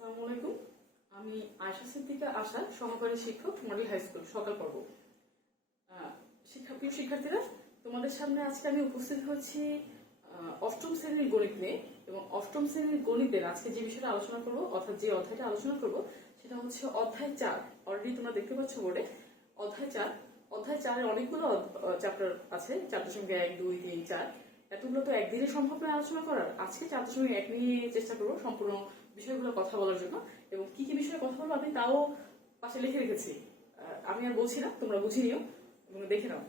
আসসালামু আলাইকুম। আমি আয়শা সিদ্দিকা আশা, সহকারী শিক্ষক, মডেল হাই স্কুল, সকাল পর্ব। প্রিয় শিক্ষার্থীরা, তোমাদের সামনে আজকে আমি উপস্থিত হচ্ছি অষ্টম শ্রেণীর গণিত নিয়ে। এবং অষ্টম শ্রেণীর গণিতের আজকে যে বিষয়টা আলোচনা করবো, অর্থাৎ যে অধ্যায়টা আলোচনা করবো, সেটা হচ্ছে অধ্যায় 4। অলরেডি তোমরা দেখতে পাচ্ছ বোর্ডে অধ্যায় 4। অধ্যায় 4-এর অনেকগুলো চ্যাপ্টার আছে, 4.1, 2, 3, 4। এতগুলো তো একদিনে সম্ভব নয় আলোচনা করার। আজকে 4.1 নিয়ে চেষ্টা করবো সম্পূর্ণ বিষয়গুলো কথা বলার জন্য। এবং কি কি বিষয়ে কথা বলবো আমি তাও পাশে লিখে রেখেছি। আমি আর বলছি না, তোমরা বুঝে নিও এবং দেখে নাও।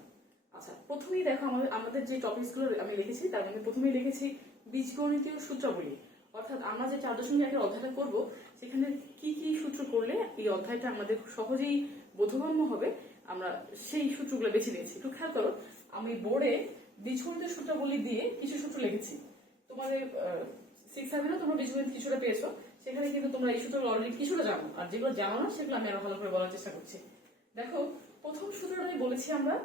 আচ্ছা, প্রথমেই দেখো আমাদের যে টপিকসগুলো আমি লিখেছি তার মধ্যে প্রথমেই লিখেছি বীজগণিতীয় সূত্রাবলী। অর্থাৎ আমরা যে 4.1-এর অধ্যায়টা করব, সেখানে কি কি সূত্র করলে এই অধ্যায়টা আমাদের সহজেই বোধগম্য হবে, আমরা সেই সূত্রগুলো বেছে নিয়েছি। একটু খেয়াল করো, আমি বোর্ডে বীজগণিতীয় সূত্রাবলী দিয়ে কিছু সূত্র লিখেছি। তোমাদের 6-7-এ তোমরা বীজগণিত কিছুটা পেয়েছো, সেখানে কিন্তু তোমরা এই সূত্রগুলো অলরেডি কিছুটা জানো, আর যেগুলো জানো না সেগুলো আমি আরো ভালো করে বলার চেষ্টা করছি। দেখো, প্রথম সূত্রটা আমি বলেছি আমরা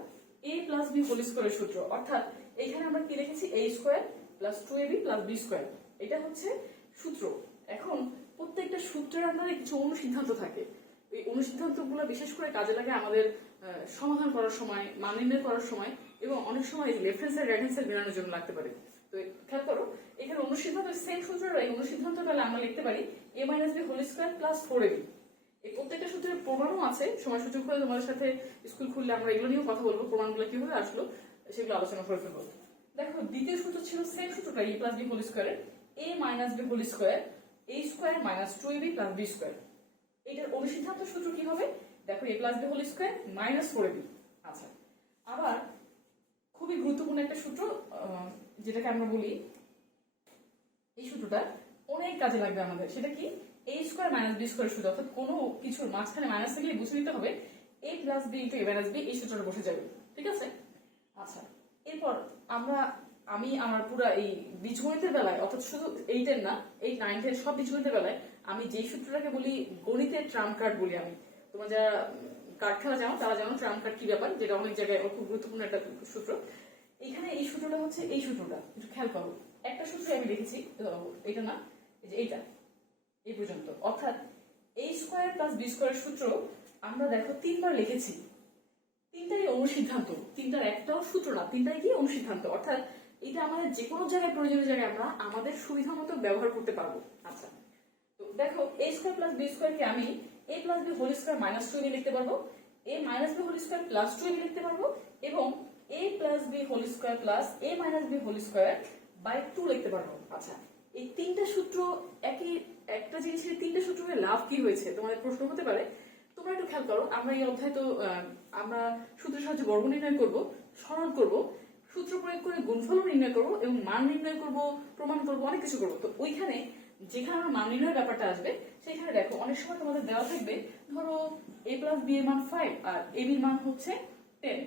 a প্লাস বি হোল স্কোয়ারের সূত্র। অর্থাৎ এখানে আমরা কি লিখেছি, a square plus 2ab plus b square. এটা হচ্ছে সূত্র। এখন প্রত্যেকটা সূত্রের আন্ডারে কিছু অনুসিদ্ধান্ত থাকে। এই অনুসিদ্ধান্তগুলো বিশেষ করে কাজে লাগে আমাদের সমাধান করার সময়, মান নির্ণয় করার সময়, এবং অনেক সময় left hand side right hand side মেলানোর জন্য লাগতে পারে। তো খেয়াল করো, এখানে অনুসিদ্ধান্ত সেম সূত্রের এই অনুসিদ্ধান্ত পেলে আমরা লিখতে পারি a minus b whole square plus 4ab। এই প্রত্যেকটা সূত্রের প্রমাণও আছে। সময় সুযোগ হলে তোমাদের সাথে স্কুল খুললে আমরা এগুলো নিয়েও কথা বলবো, প্রমাণগুলো কিভাবে আসলো সেগুলো আলোচনা করে ফেলবো। দেখো, দ্বিতীয় সূত্র ছিল সেম সূত্রটা, a প্লাস বি হোল স্কোয়ারের a minus b whole square a square minus 2ab plus b square. এটার অনুসিদ্ধান্ত সূত্র কি হবে? দেখো, a plus b whole square minus 4ab। আচ্ছা, আবার খুবই গুরুত্বপূর্ণ একটা সূত্র, যেটাকে আমরা বলি, এই সূত্রটা অনেক কাজে লাগবে আমাদের। সেটা কি? a square minus b square সূত্র। অর্থাৎ কোনো কিছুর মাঝখানে মাইনাস থাকলে বুঝে নিতে হবে a plus b into a minus b, এই সূত্রটা বসে যাবে। ঠিক আছে? আচ্ছা, এরপর আমি আমার পুরো এই বীজগণিতের বেলায়, অর্থাৎ শুধু 8-এর না, 8, 9, 10 সব বীজগণিতের বেলায় আমি যে সূত্রটাকে বলি গণিতের ট্রাম্প কার্ড বলি আমি। তোমরা যারা কার্ড খেলা জানো তারা জানো ট্রাম্প কার্ড কি ব্যাপার, যেটা অনেক জায়গায় খুব গুরুত্বপূর্ণ একটা সূত্র। এখানে এই সূত্রটা হচ্ছে এই সূত্রটা, একটু খেয়াল করো। একটা সূত্র আমি লিখেছি, এটা না, এই যে এইটা, এই পর্যন্ত। অর্থাৎ a square plus b square সূত্র আমরা দেখো 3বার লিখেছি। তিনটাই অনুসিদ্ধান্ত, তিনটার একটাও সূত্র না, তিনটাই কি অনুসিদ্ধান্ত। অর্থাৎ এটা আমাদের যে কোনো জায়গায়, প্রয়োজনীয় জায়গায় আমরা আমাদের সুবিধা মতো ব্যবহার করতে পারবো। আচ্ছা, তো দেখো, a স্কোয়ার প্লাস বি স্কোয়ারকে আমি a plus b whole square minus 2ab লিখতে পারবো, a minus b whole square plus 2ab লিখতে পারবো, এবং a plus b whole square plus a minus b whole square by 2 লিখতে পারবো। আচ্ছা, এই তিনটা সূত্র একটা জিনিসের তিনটা সূত্রের লাভ কি হয়েছে তোমাদের প্রশ্ন হতে পারে। তোমরা একটু খেয়াল করো, আমরা এই অধ্যায় তো আমরা সূত্রের সাহায্যে বর্গ নির্ণয় করব, সরল করব, সূত্র প্রয়োগ করে গুণফল নির্ণয় করব, এবং মান নির্ণয় করব, প্রমাণ করব, অনেক কিছু করবো। তো ওইখানে যেখানে আমার মান নির্ণয়ের ব্যাপারটা আসবে, সেখানে দেখো অনেক সময় তোমাদের দেওয়া থাকবে, ধরো a প্লাস বি এর মান 5 আর a বির মান হচ্ছে 10।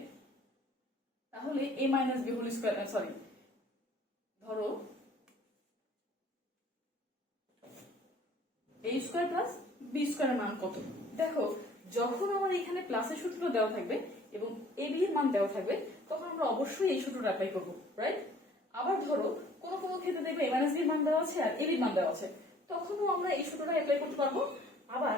তাহলে a minus b whole square, sorry, ধরো a স্কোয়ার প্লাস বি স্কোয়ারের মান কত। দেখো, যখন আমার এখানে প্লাসের সূত্র দেওয়া থাকবে এবং a b এর মান দেওয়া থাকবে, তখন আমরা অবশ্যই এই সূত্রটা অ্যাপ্লাই করবো, রাইট? আবার ধরো কোনো ক্ষেত্রে দেখবে a মাইনাস বি এর মান দেওয়া আছে আর a b এর মান দেওয়া আছে, তখনও আমরা এই সূত্রটা অ্যাপ্লাই করতে পারবো। আবার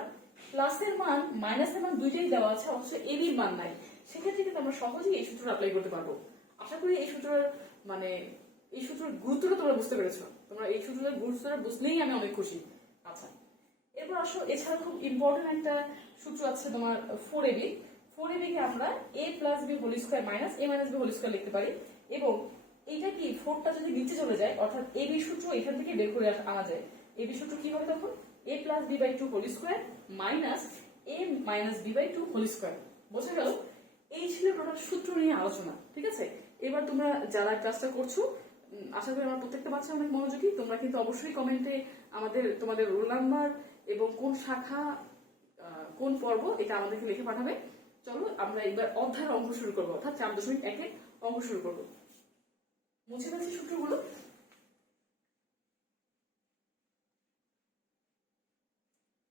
প্লাসের মান মাইনাসের মান দুইটাই দেওয়া আছে, অথচ a b এর মান নাই, সেক্ষেত্রে কিন্তু আমরা সহজেই এই সূত্রটা অ্যাপ্লাই করতে পারবো। আশা করি এই সূত্রের এই সূত্রের গুরুত্বটা তোমরা বুঝতে পেরেছো। তোমরা এই সূত্রের গুরুত্বটা বুঝলেই আমি অনেক খুশি। আচ্ছা, এরপর আসো, এছাড়া খুব ইম্পর্টেন্ট একটা সূত্র আছে তোমার 4ab। 4ab কে আমরা a plus b whole square minus a minus b whole square লিখতে পারি। এবং এইটা কি, 4টা যদি নিচে চলে যায়, অর্থাৎ ab সূত্র এখান থেকে বের করে আনা যায়। ab সূত্র কি হবে তখন? a plus b by 2 whole square minus a minus b by 2 whole square. বোঝা গেল? এই ছিল টোটাল সূত্র নিয়ে আলোচনা। ঠিক আছে? এবার তোমরা যারা ক্লাসটা করছো, আশা করি আমার প্রত্যেকটা বাচ্চা অনেক মনোযোগী। তোমরা কিন্তু অবশ্যই কমেন্টে তোমাদের রোল নাম্বার এবং কোন শাখা, কোন পর্ব, এটা আমাদেরকে লিখে পাঠাবে। চলো আমরা এবার অধ্যায়ের অঙ্ক শুরু করবো, অর্থাৎ 4.1-এর অঙ্ক শুরু করবো। মুছে ফেলছি সূত্রগুলো।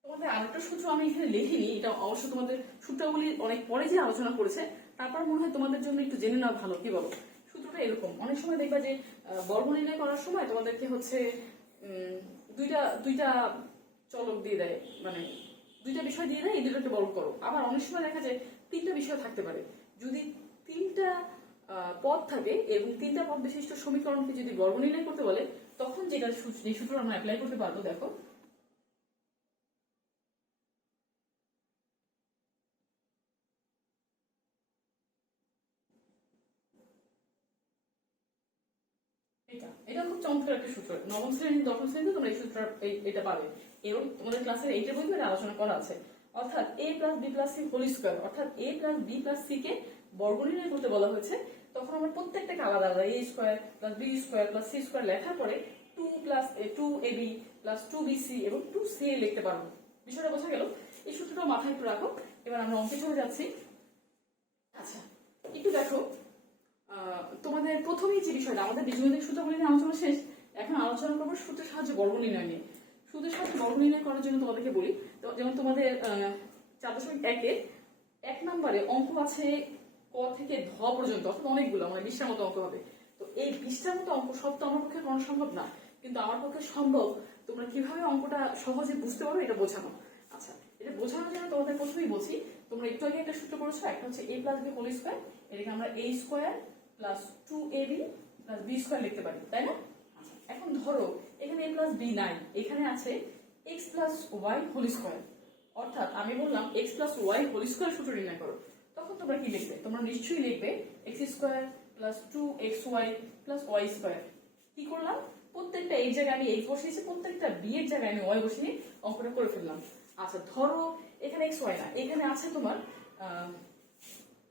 তোমাদের আরেকটা সূত্র আমি এখানে লিখিনি, এটা অবশ্য তোমাদের সূত্রগুলি অনেক পরে যে আলোচনা করেছে, তারপর মনে হয় তোমাদের জন্য একটু জেনে নেওয়া ভালো। কি বলো? সূত্রটা এরকম, অনেক সময় দেখবা যে বর্গ নির্ণয় করার সময় তোমাদেরকে হচ্ছে দুইটা চলক দিয়ে দেয়, মানে দুইটা বিষয় দিয়ে দেয়, এই দুটোকে বর্গ করো। আবার অনেক সময় দেখা যায় তিনটা বিষয় থাকতে পারে। যদি তিনটা পদ থাকে এবং তিনটা পদ বিশিষ্ট সমীকরণকে যদি বর্গ নির্ণয় করতে বলে, তখন যে সূত্র আমরা অ্যাপ্লাই করতে পারবো, দেখো এটা খুব চমৎকার একটা সূত্র। নবম শ্রেণী দশম শ্রেণীতে তোমরা এই সূত্র এটা পাবে, এবং তোমাদের ক্লাসের এইটার বইতে আলোচনা করা আছে। অর্থাৎ a plus B plus C whole square, অর্থাৎ a plus B plus C কে বর্গ নির্ণয় করতে বলা হয়েছে। তখন আমরা প্রত্যেকটাকে আলাদা আলাদা a square plus b square plus c square লেখার পরে 2 ab প্লাস 2bc এবং 2ca লিখতে পারবো। বিষয়টা বোঝা গেল? এই সূত্রটা মাথায় একটু রাখো। এবার আমরা অঙ্কে চলে যাচ্ছি। আচ্ছা, একটু দেখো, তোমাদের প্রথমেই যে বিষয়টা, আমাদের বীজগণিত সূত্রগুলি নিয়ে আলোচনা শেষ, এখন আলোচনা করবো সূত্রের সাহায্যে বর্গ নির্ণয় নিয়ে। সূত্রের সাহায্যে বর্গ নির্ণয় করার জন্য তোমাদেরকে বলি, যেমন তোমাদের 4.1-এ 1 নম্বরে অঙ্ক আছে ক থেকে ধ পর্যন্ত, অর্থাৎ অনেকগুলো, মানে 20টার মতো অঙ্ক হবে। তো এই 20টার মতো অঙ্ক সব তো আমার পক্ষে করা সম্ভব না, কিন্তু আমার পক্ষে সম্ভব তোমরা কিভাবে অঙ্কটা সহজে বুঝতে পারো এটা বোঝানো। আচ্ছা, এটা বোঝানোর জন্য তোমাদের প্রথমেই বলছি, তোমরা একটু আগে একটা সূত্র করেছো, একটা হচ্ছে a plus b whole square, এটাকে আমরা a square plus 2ab plus b square লিখতে পারি, তাই না? আচ্ছা, এখন ধরো এখানে a প্লাস বি নাই, এখানে আছে x plus y whole square, অর্থাৎ আমি বললাম x plus y whole square সূত্র নির্ণয় করো। তখন তোমরা কি লিখবে? তোমরা নিশ্চয়ই লিখবে x square plus 2xy plus y square. কি করলাম? প্রত্যেকটা এই জায়গায় আমি x বসিয়েছি, প্রত্যেকটা বি এর জায়গায় আমি ওয়াই বসিয়ে অঙ্কটা করে ফেললাম। আচ্ছা, ধরো এখানে x y না, এখানে আছে তোমার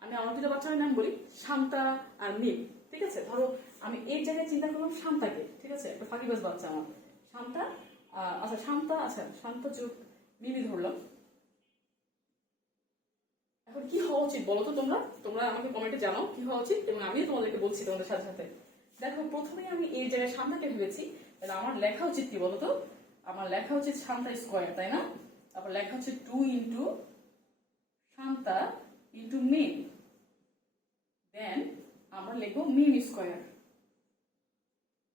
আমি আমার দুটো বাচ্চার নাম বলি, শান্তা আর নীল, ঠিক আছে? ধরো আমি এর জায়গায় চিন্তা করলাম শান্তাকে, ঠিক আছে? একটা ফাঁকিবাজ বাচ্চা আমার শান্তা। আচ্ছা শান্তা, আচ্ছা শান্তা যোগ নীলই ধরলাম। এখন কি হওয়া উচিত বলো তো? তোমরা তোমরা আমাকে কমেন্টে জানাও কি হওয়া উচিত, এবং আমিও তোমাদেরকে বলছি তোমাদের সাথে সাথে। দেখো, প্রথমে আমি এই জায়গায় শান্তাকে ভেবেছি, তাহলে আমার লেখা উচিত কি বলতো? আমার লেখা উচিত শান্তা স্কোয়ার, তাই না? তারপর লেখা হচ্ছে 2 ইন্টু শান্তা ইন্টু মিন, দেন আমরা লিখবো মিন স্কোয়ার।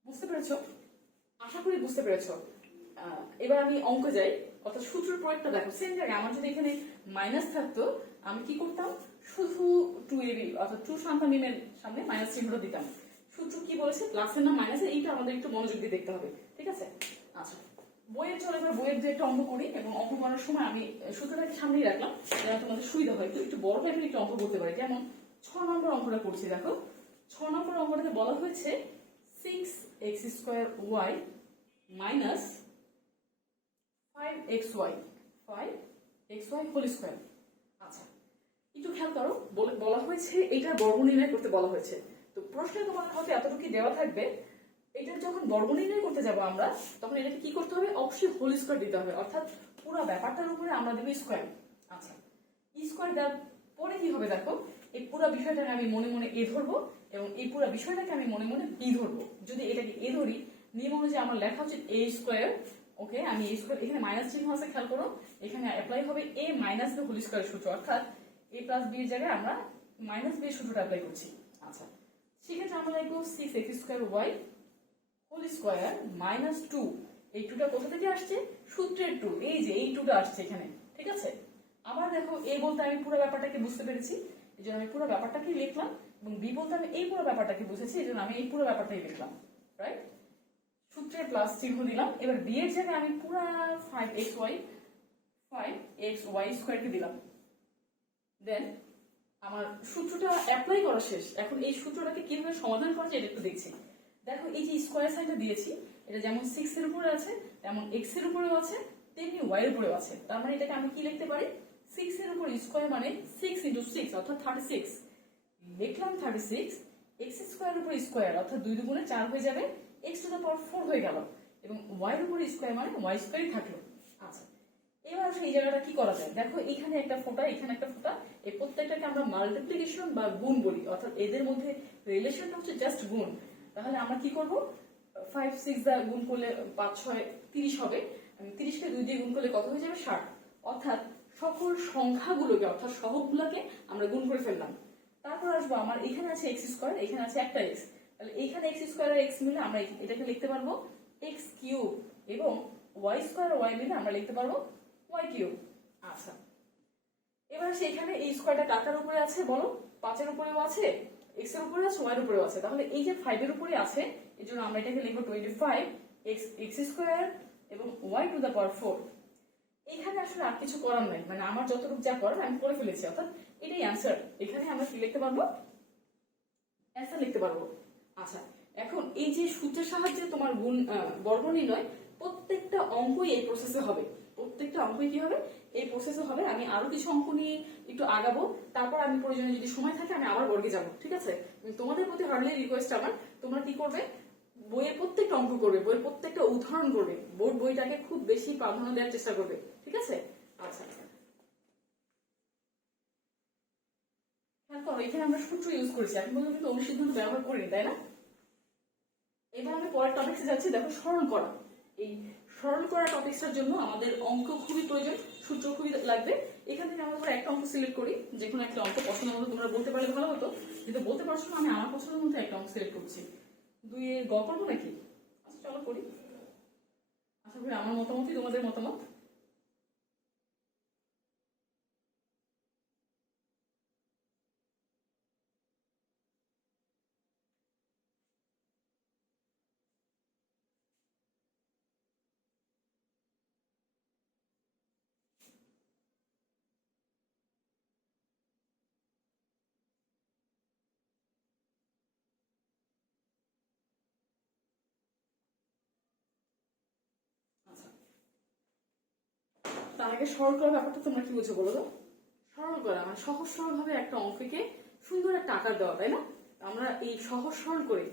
বুঝতে পেরেছো? আশা করি বুঝতে পেরেছো। এবার আমি অঙ্ক যাই, অর্থাৎ সূত্রের প্রয়োগটা দেখো। সেম জায়গায় আমার যদি এখানে মাইনাস থাকতো, আমি কি করতাম? শুধু 2ab অর্থাৎ 2 শান্তা মিমের সামনে মাইনাস চিহ্নটা দিতাম। সূত্র কি বলেছে? প্লাসের না মাইনাসের, এইটা আমাদের একটু মনোযোগ দিয়ে দেখতে হবে, ঠিক আছে? আচ্ছা, বইয়ের চলে, এবার বইয়ের দিয়ে একটা অঙ্ক করি, এবং অঙ্ক করার সময় আমি সূত্রটাকে সামনেই রাখলাম যেন তোমাদের সুবিধা হয়, একটু বড় টাইপের একটু অঙ্ক করতে পারি। যেমন 6 নম্বর অঙ্কটা করছি, দেখো 6 নম্বর অঙ্কটাতে বলা হয়েছে 6x square y minus 5xy whole square. আচ্ছা, একটু খেয়াল করো, বলা হয়েছে এইটার বর্গ নির্ণয় করতে বলা হয়েছে। তো প্রশ্নে তোমার হয়তো এতটুকু দেওয়া থাকবে, এটার যখন বর্গ নির্ণয় করতে যাব আমরা, তখন এটাকে কি করতে হবে? অবশ্যই হোল স্কোয়ার দিতে হবে, অর্থাৎ পুরো ব্যাপারটার উপরে আমরা দেবো স্কোয়ার। আচ্ছা, স্কোয়ার দেওয়ার পরে কি হবে? দেখো, এই পুরো বিষয়টাকে আমি মনে মনে এ ধরবো, এবং এই পুরো বিষয়টাকে আমি মনে মনে বি ধরবো। যদি এটাকে এ ধরি, নিয়ম অনুযায়ী আমার লেখা উচিত a স্কোয়ার। ওকে, আমি a স্কোয়ার, এখানে মাইনাস চিহ্ন আছে, খেয়াল করো, এখানে অ্যাপ্লাই হবে a minus b whole square সূত্র, অর্থাৎ a প্লাস বি এর জায়গায় আমরা মাইনাস বি এর সূত্রটা অ্যাপ্লাই করছি। আচ্ছা, সেক্ষেত্রে আমরা লিখবো 6x square y whole square minus 2। এই 2টা কোথা থেকে আসছে? সূত্রের 2, এই যে এই 2টা আসছে এখানে, ঠিক আছে? আবার দেখো, এ বলতে আমি পুরো ব্যাপারটাকে বুঝতে পেরেছি, এই জন্য আমি পুরো ব্যাপারটাকেই লিখলাম, এবং বি বলতে আমি এই পুরো ব্যাপারটাকে বুঝেছি, এই জন্য আমি এই পুরো ব্যাপারটাই লিখলাম, রাইট? সূত্রের প্লাস চিহ্ন দিলাম। এবার বি এর জায়গায় আমি পুরো 5xy স্কোয়ারকে দিলাম। দেন আমার সূত্রটা অ্যাপ্লাই করা শেষ। এখন এই সূত্রটাকে কিভাবে সমাধান করা যায় এটা একটু দেখছি। দেখো, এই যে স্কোয়ার সাইনটা দিয়েছি, এটা যেমন 6 এর উপরে আছে, তেমন x এর উপরেও আছে, তেমনি y এর উপরেও আছে। তার মানে এটাকে আমি কি লিখতে পারি? 6 এর উপর স্কোয়ার মানে 6 ইন্টু 6 অর্থাৎ 36 লিখলাম। 36 x স্কোয়ার উপর স্কোয়ার অর্থাৎ 2 দুগুণে 4 হয়ে যাবে, x টু দ্য পাওয়ার 4 হয়ে গেল, এবং y এর উপর স্কোয়ার মানে y স্কোয়ারই থাকলো। আচ্ছা, এবার আসলে এই জায়গাটা কি করা যায়? দেখো, এখানে একটা ফোঁটা, এখানে একটা ফোঁটা, এই প্রত্যেকটাকে আমরা মাল্টিপ্লিকেশন বা গুণ বলি, অর্থাৎ এদের মধ্যে রিলেশনটা হচ্ছে জাস্ট গুণ। তাহলে আমরা কি করব? 5 6 দ্বারা গুণ করলে 5 6 30 হবে, 30 কে 2 দিয়ে গুণ করলে কত হয়ে যাবে? 60। অর্থাৎ সকল সংখ্যাগুলোকে, অর্থাৎ সহগগুলোকে আমরা গুণ করে ফেললাম। তারপর আসবো, আমার এখানে আছে x স্কয়ার, এখানে আছে একটা x, তাহলে এখানে x স্কয়ার আর x মিলে আমরা এটাকে লিখতে পারবো x কিউব, এবং ওয়াই স্কোয়ার ওয়াই মিলে আমরা লিখতে পারবো ওয়াই কিউব। আচ্ছা, এবার সেখানে এই স্কোয়ারটা কাটার উপরে আছে বলো, 5-এর উপরেও আছে, এক্স এর উপরে আছে, ওয়াই এর উপরে আছে, তাহলে এই যে 5 এর উপরে আছে এই জন্য আমরা এটাকে লিখবো 25 এক্স স্কোয়ার এবং ওয়াই টু দ্য পাওয়ার 4। এখানে আসলে আর কিছু করার নাই, মানে আমার যতটুকু যা করার আমি করে ফেলেছি, অর্থাৎ এটাই অ্যান্সার। এখানে আমরা কি লিখতে পারবো, অ্যান্সার লিখতে পারবো। আচ্ছা, এখন এই যে সূত্রের সাহায্যে তোমার গুণ বর্গ নির্ণয়, প্রত্যেকটা অঙ্কই এই প্রসেসে হবে, প্রত্যেকটা অঙ্কই কি হবে, এই প্রসেসে হবে। আমি আরো কিছু অঙ্ক নিয়ে একটু আগাবো, তারপর আমি প্রয়োজনে যদি সময় থাকে আমি আবার বর্গে যাবো, ঠিক আছে? তোমাদের প্রতি হার্ডলি রিকোয়েস্ট আমার, তোমরা কি করবে, বইয়ের প্রত্যেকটা অঙ্ক করবে, বইয়ের প্রত্যেকটা উদাহরণ করবে, বোর্ড বইটাকে খুব বেশি প্রাধান্য দেওয়ার চেষ্টা করবে, ঠিক আছে? আচ্ছা, এখানে আমরা সূত্র ইউজ করেছি, এখন পর্যন্ত কিন্তু অনুসিদ্ধান্ত ব্যবহার করিনি, তাই না? এবার আমি পরের টপিক্সে যাচ্ছি। দেখো, সরল করা। এই সরল করা টপিক্সটার জন্য আমাদের অঙ্ক খুবই প্রয়োজন, সূত্র খুবই লাগবে। এখান থেকে আমরা একটা অঙ্ক সিলেক্ট করি, যে কোনো একটা অঙ্ক পছন্দের মতো তোমরা বলতে পারলে ভালো হতো, যেহেতু বলতে পারছো না আমি আমার পছন্দের মধ্যে একটা অঙ্ক সিলেক্ট করছি। 2-এর গ করবো নাকি? আচ্ছা চলো করি, আশা করি আমার মতামতই তোমাদের মতামত। আচ্ছা, তার আগে সরল করার ব্যাপারটা তোমরা কি বুঝো বলো তো? সরল করা মানে সহজ সরল ভাবে একটা অঙ্ককে সুন্দর একটা আকার দেওয়া, তাই না? আমরা এই সহজ সরল করে,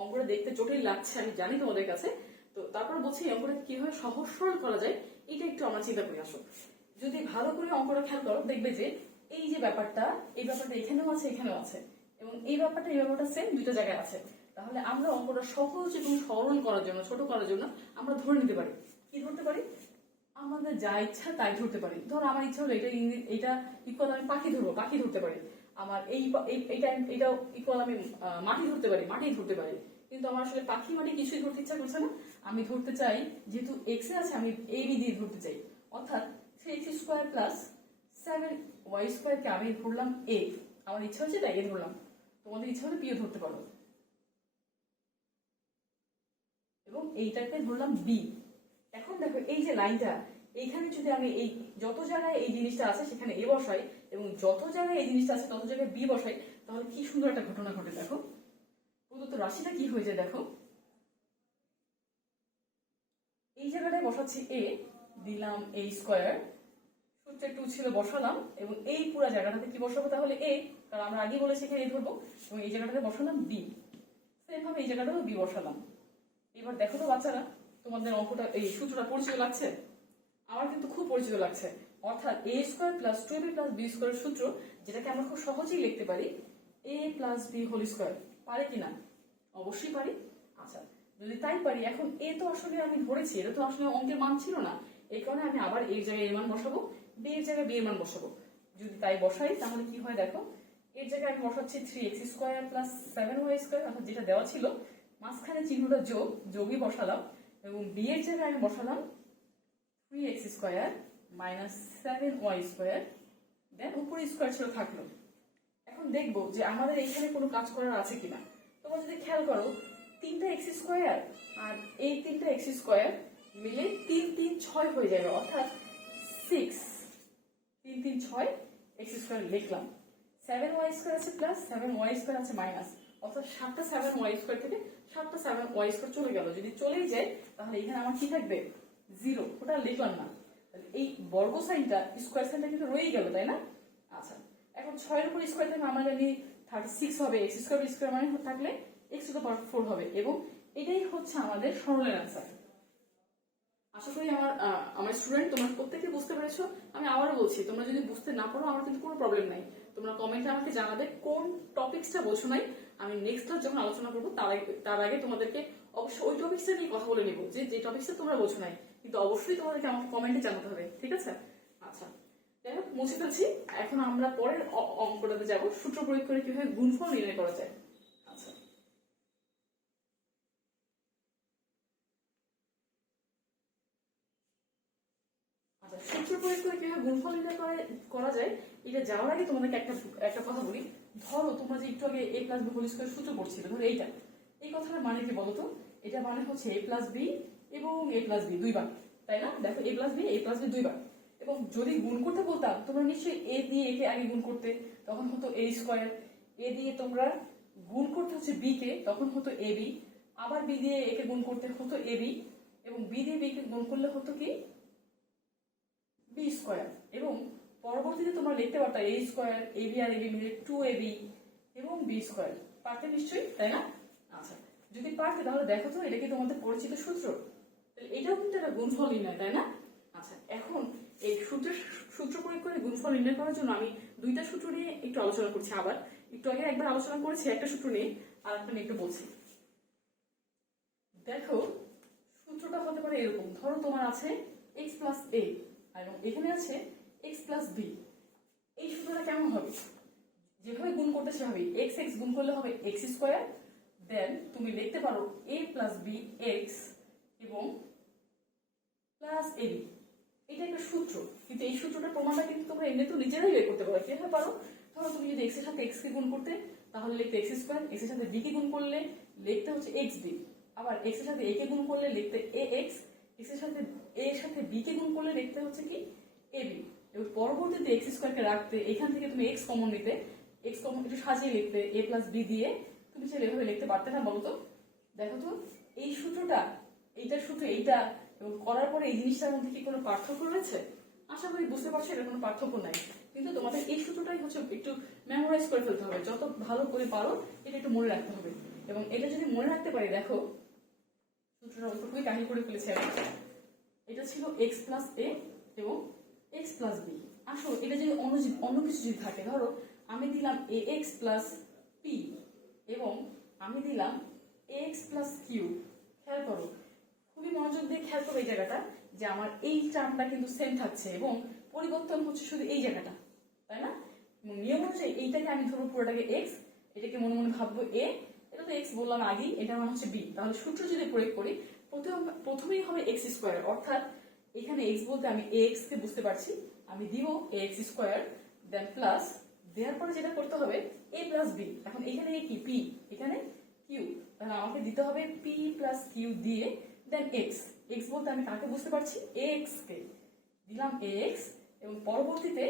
অঙ্কটা দেখতে জটিল লাগছে আমি জানি তোমাদের কাছে, তো তারপর বলছি এই অঙ্কটা কিভাবে সহজ সরল করা যায় এটা একটু আমরা চিন্তা করে আসো। যদি ভালো করে অঙ্কটা খেয়াল করো দেখবে যে এই যে ব্যাপারটা, এই ব্যাপারটা এখানেও আছে, এখানেও আছে, এবং এই ব্যাপারটা সেম দুটো জায়গায় আছে। তাহলে আমরা অঙ্কটা সহজ এবং সরল করার জন্য, ছোট করার জন্য আমরা ধরে নিতে পারি, কি ধরতে পারি, আমাদের যা ইচ্ছা তাই ধরতে পারি। ধরো আমার ইচ্ছা হলো এটা ইকুয়াল আমি পাখি ধরবো, পাখি ধরতে পারি। আমার এইটা ইকুয়াল আমি মাটি ধরতে পারি, মাটি ধরতে পারি। কিন্তু আমার আসলে পাখি মাটি কিছুই ধরতে ইচ্ছা করছে না, আমি ধরতে চাই যেহেতু এক্স এ আছে আমি এ বি দিয়ে ধরতে চাই, অর্থাৎ 3x² প্লাস 7y² কে আমি ধরলাম এ, আমার ইচ্ছা হচ্ছে তাই এ ধরলাম, তোমাদের ইচ্ছা হলে বিও ধরতে পারো, এবং এইটাকে ধরলাম বি। এখন দেখো এই যে লাইনটা, এইখানে যদি আমি এই যত জায়গায় এই জিনিসটা আছে সেখানে এ বসাই, এবং যত জায়গায় এই জিনিসটা আছে তত জায়গায় বি বসাই, তাহলে কি সুন্দর একটা ঘটনা ঘটে। দেখো প্রদত্ত রাশিটা কি হয়ে যায়, দেখো এই জায়গাটায় বসাচ্ছি এ, দিলাম a স্কোয়ার, সূত্রে 2 ছিল বসালাম, এবং এই পুরো জায়গাটাতে কি বসাবো তাহলে এ, কারণ আমরা আগে বলেছি এখানে এ ধরবো, এবং এই জায়গাটাতে বসালাম বি, সেম ভাবে এই জায়গাটাতেও বি বসালাম। এবার দেখো তো বাচ্চারা, তোমাদের অঙ্কটা এই সূত্রটা পরিচিত লাগছে? আমার কিন্তু খুব পরিচিত লাগছে। অর্থাৎ a square plus 2ab plus b স্কোয়ারের সূত্র, যেটাকে আমরা খুব সহজেই লিখতে পারি a plus b whole square. পারে কিনা? অবশ্যই পারি। আচ্ছা, যদি তাই পারি, এখন এ তো আসলে আমি ধরেছি, এটা তো আসলে অঙ্কের মান ছিল না, এই কারণে আমি আবার এই জায়গায় এর মান বসাবো, বি এর জায়গায় বি এর মান বসাবো। যদি তাই বসাই তাহলে কি হয় দেখো, এর জায়গায় আমি বসাচ্ছি 3x² প্লাস 7y², অর্থাৎ যেটা দেওয়া ছিল, মাঝখানে চিহ্নটা যোগই বসালাম, এবং বি এর জায়গায় আমি বসালাম 3x² মাইনাস 7y², দেন উপরে স্কোয়ার ছিল থাকলো। এখন দেখবো যে আমাদের এখানে কোনো কাজ করার আছে কিনা। তোমরা যদি খেয়াল করো, 3টা x² আর এই 3টা x² মিলে 3 3 6 হয়ে যাবে, অর্থাৎ 6, 3 3 6 x² লিখলাম, 7y² আছে প্লাস 7y² আছে মাইনাস, অর্থাৎ 7টা 7y² থেকে 7টা 7y² চলে গেল। যদি চলেই যায় তাহলে এখানে আমার কি থাকবে, 0, ওটা লিখলাম না, এই বর্গ সাইনটা, স্কোয়ার সাইনটা কিন্তু রয়েই গেল, তাই না? আচ্ছা, এখন 6 এর উপর স্কোয়ার থেকে আমরা জানি 36 হবে, x² মানে থাকলে x⁴ হবে, এবং এটাই হচ্ছে আমাদের সরলের অ্যান্সার। আশা করি আমার স্টুডেন্ট তোমরা প্রত্যেকে বুঝতে পেরেছো। আমি আবারও বলছি, তোমরা যদি বুঝতে না পারো আমার কিন্তু কোনো প্রবলেম নাই, তোমরা কমেন্টে আমাকে জানাবে কোন টপিকসটা বোঝো নাই। আমি নেক্সট ক্লাস যখন আলোচনা করবো তার আগে তোমাদেরকে অবশ্যই ওই টপিকসটা নিয়ে কথা বলে নিবো, যে টপিকসটা তোমরা বোঝো নাই, কিন্তু অবশ্যই তোমাদেরকে আমাকে কমেন্টে জানাতে হবে, ঠিক আছে? আচ্ছা, যাই হোক, মুছে ফেলছি। এখন আমরা পরের অঙ্কটাতে যাবো, সূত্র প্রয়োগ করে কিভাবে গুণফল নির্ণয় করা যায়। আচ্ছা, সূত্র প্রয়োগ করে কিভাবে গুণফল নির্ণয় করা যায় এটা যাওয়ার আগে তোমাদেরকে একটা কথা বলি। ধরো তোমরা যে একটু আগে a plus b whole square সূত্র পড়ছিলে, ধরো এইটা, এই কথাটার মানে কি বলতো? এটা মানে হচ্ছে a প্লাস বি এবং a প্লাস বি দুইবার, তাই না? দেখো a প্লাস বি দুইবার। এবং যদি গুণ করতে বলতাম তোমরা নিশ্চয়ই a দিয়ে a কে আগে গুণ করতে, তখন হতো a স্কয়ার। a দিয়ে তোমরা গুণ করতে হচ্ছে b কে, তখন হতো ab। আবার b দিয়ে a কে গুণ করতে হতো ab, এবং b দিয়ে b কে গুণ করলে হতো কি বি স্কয়ার। এবং পরবর্তীতে তোমরা লিখতে পারতা a স্কয়ার, ab আর ab মিলে 2ab এবং b স্কয়ার। পারতে নিশ্চয়ই, তাই না? আচ্ছা, যদি পারতে তাহলে দেখো তো এটা কি তোমাদের পরিচিত সূত্র? তাহলে এটাও কিন্তু একটা গুণফল নির্ণয়, তাই না? আচ্ছা, এখন এই সূত্র প্রয়োগ করে গুণফল নির্ণয় করার জন্য আমি দুইটা সূত্র নিয়ে একটু আলোচনা করছি। আবার একটু আগে একবার আলোচনা করেছি একটা সূত্র নিয়ে, আর একটা নিয়ে একটু বলছি। দেখো, সূত্রটা হতে পারে এরকম। ধরো তোমার আছে x প্লাস a এবং এখানে আছে x প্লাস b। এই সূত্রটা কেমন হবে? যেভাবে গুণ করতে সেভাবেই, x x গুণ করলে হবে x স্কয়ার, দেন তুমি লিখতে পারো a প্লাস b x এবং প্লাস ab। এটা একটা সূত্র, কিন্তু এই সূত্রটার প্রমাণটা কিন্তু তোমরা এমনি তো নিজেরাই বের করতে পারো। কিভাবে পারো? ধরো তুমি যদি x এর সাথে x কে গুণ করতে, তাহলে লিখতে x স্কয়ার, x এর সাথে b কে গুণ করলে লিখতে হচ্ছে xb, আবার x এর সাথে a কে গুণ করলে লিখতে ax, x এর সাথে a এর সাথে b কে গুণ করলে লিখতে হচ্ছে কি ab। এবং পরবর্তীতে x স্কয়ার কে রাখতে এখান থেকে তুমি x কমন নিতে, x কমন একটু সাজিয়ে লিখতে a প্লাস b দিয়ে। তুমি চাইলে এভাবে লিখতে পারতে না? বলো তো। দেখো তো, এই সূত্রটা, এইটার সূত্র এইটা, এবং করার পরে এই জিনিসটার মধ্যে কি কোনো পার্থক্য রয়েছে? আশা করি বুঝতে পারছো এটা কোনো পার্থক্য নাই। কিন্তু তোমাদের এই সূত্রটাই হচ্ছে একটু মেমোরাইজ করে ফেলতে হবে, যত ভালো করে পারো এটা একটু মনে রাখতে হবে। এবং এটা যদি মনে রাখতে পারি, দেখো সূত্রটা অল্প খুবই কাহিনী করে ফেলেছে। এটা ছিল x প্লাস a এবং x প্লাস b। আসো, এটা যদি অন্য কিছু যদি থাকে, ধরো আমি দিলাম ax প্লাস p এবং আমি দিলাম ax প্লাস q। খেয়াল করো, খুবই মনোযোগ দিয়ে খেয়াল করো এই জায়গাটা, যে আমার এই টার্মটা কিন্তু সেম থাকছে এবং পরিবর্তন হচ্ছে শুধু এই জায়গাটা, তাই না? নিয়ম অনুযায়ী এইটাকে আমি ধরবো পুরোটাকে x, এটাকে মনে মনে ভাববো a, এটা তো x বললাম আগেই, এটা আমার হচ্ছে b। তাহলে সূত্র যদি প্রয়োগ করি, প্রথমেই হবে x স্কয়ার, অর্থাৎ এখানে x বলতে আমি ax কে বুঝতে পারছি, আমি দিব ax স্কয়ার, দেন প্লাস দেওয়ার পরে যেটা করতে হবে a প্লাস b। এখন এখানে কি p, এখানে q, তাহলে আমাকে দিতে হবে p প্লাস q দিয়ে দেন x। x বলতে আমি কাকে বুঝতে পারছি? ax কে দিলাম ax, এবং পরবর্তীতে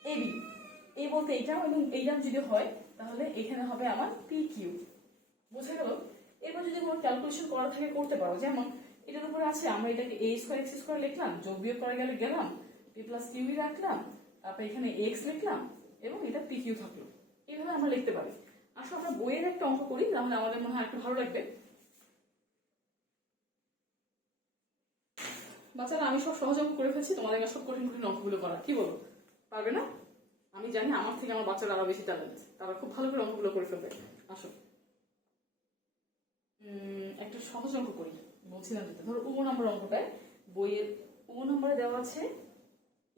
ab, a বলতে এইটা এবং এইটা যদি হয় তাহলে এখানে হবে আমার pq। বুঝে গেল? এবার যদি কোনো ক্যালকুলেশন করা থাকে করতে পারো, যেমন এটার উপরে আছে আমরা এটাকে a স্কয়ার x স্কয়ার লিখলাম, যোগ বিয়োগ করে গেলাম p প্লাস q রাখলাম, তারপর এখানে x লিখলাম এবং এটা pq থাকলো। এইভাবে আমরা লিখতে পারি। আসলে আমরা বইয়ের একটা অঙ্ক করি, তাহলে আমাদের মনে হয় একটু ভালো লাগবে। বাচ্চারা, আমি সব সহজ অঙ্ক করে ফেলছি, তোমাদের সব কঠিন কঠিন অঙ্কগুলো করা, কি বলো? পারবে না? আমি জানি আমার থেকে আমার বাচ্চারা আরো বেশি ট্যালেন্ট, তারা খুব ভালো করে অঙ্কগুলো করে ফেলবে। আসো, একটা সহজ অঙ্ক করি বলছিলাম যেটা, ধরো নম্বর অঙ্কটায় বইয়ের নম্বরে দেওয়া আছে